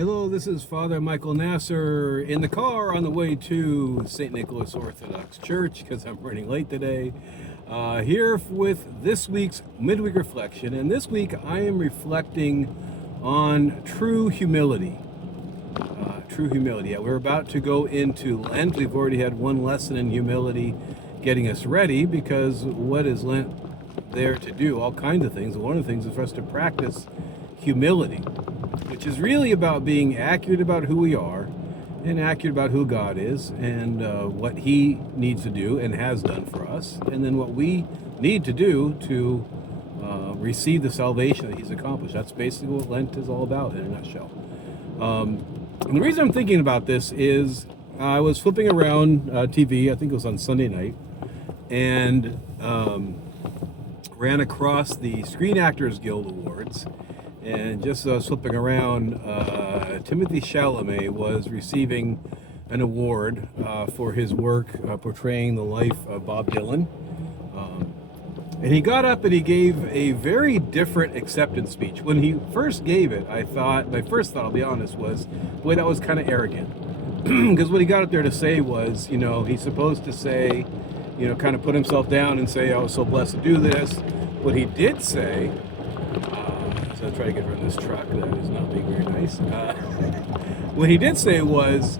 Hello, this is Father Michael Nasser in the car on the way to St. Nicholas Orthodox Church because I'm running late today. Here with this week's Midweek Reflection, and this week I am reflecting on true humility. True humility. Yeah, we're about to go into Lent. We've already had one lesson in humility getting us ready, because what is Lent there to do? All kinds of things. One of the things is for us to practice humility, which is really about being accurate about who we are and accurate about who God is and what He needs to do and has done for us, and then what we need to do to receive the salvation that He's accomplished. That's basically what Lent is all about in a nutshell. And the reason I'm thinking about this is I was flipping around TV, I think it was on Sunday night, and ran across the Screen Actors Guild Awards. And just as I was flipping around, Timothy Chalamet was receiving an award for his work portraying the life of Bob Dylan. And he got up and he gave a very different acceptance speech. When he first gave it, my first thought, I'll be honest, was, boy, that was kind of arrogant. Because what he got up there to say was, he's supposed to say, kind of put himself down and say, I was so blessed to do this. What he did say, so I'll try to get rid of this truck that is not being very nice. What he did say was,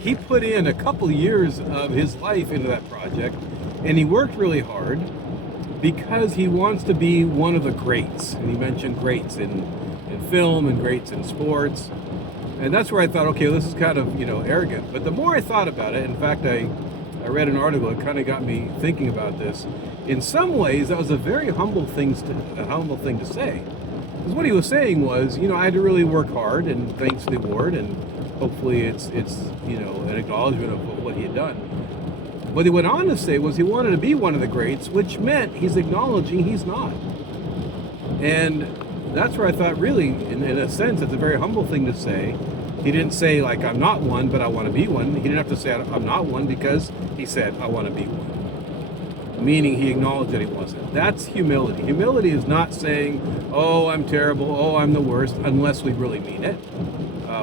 he put in a couple years of his life into that project, and he worked really hard because he wants to be one of the greats. And he mentioned greats in film and greats in sports. And that's where I thought, okay, this is kind of, arrogant. But the more I thought about it, in fact, I read an article that kind of got me thinking about this. In some ways, that was a very humble thing to say. Because what he was saying was, I had to really work hard, and thanks to the award, and hopefully it's an acknowledgement of what he had done. What he went on to say was he wanted to be one of the greats, which meant he's acknowledging he's not. And that's where I thought, really, in a sense, it's a very humble thing to say. He didn't say, like, I'm not one, but I want to be one. He didn't have to say, I'm not one, because he said, I want to be one. Meaning he acknowledged that he wasn't. That's humility. Humility is not saying, oh, I'm terrible, oh, I'm the worst, unless we really mean it,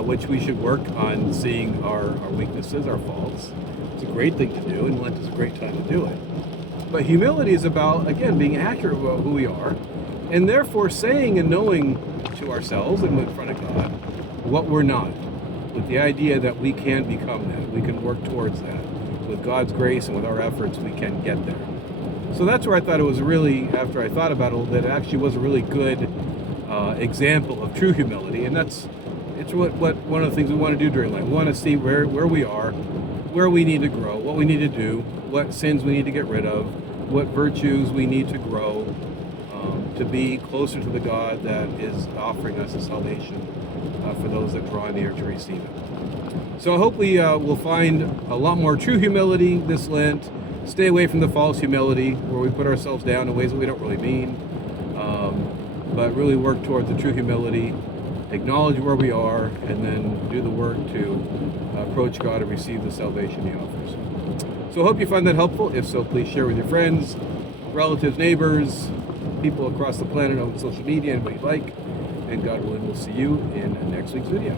which we should work on seeing our weaknesses, our faults. It's a great thing to do, and Lent is a great time to do it. But humility is about, again, being accurate about who we are, and therefore saying and knowing to ourselves and in front of God what we're not, with the idea that we can become that, we can work towards that. With God's grace and with our efforts, we can get there. So that's where I thought it was really, after I thought about it a little bit, it actually was a really good example of true humility. And it's what one of the things we want to do during Lent. We want to see where we are, where we need to grow, what we need to do, what sins we need to get rid of, what virtues we need to grow to be closer to the God that is offering us a salvation for those that draw near to receive it. So I hope we will find a lot more true humility this Lent. Stay away from the false humility where we put ourselves down in ways that we don't really mean, but really work towards the true humility, acknowledge where we are, and then do the work to approach God and receive the salvation He offers. So I hope you find that helpful. If so, please share with your friends, relatives, neighbors, people across the planet on social media, anybody you like. And God willing, we'll see you in next week's video.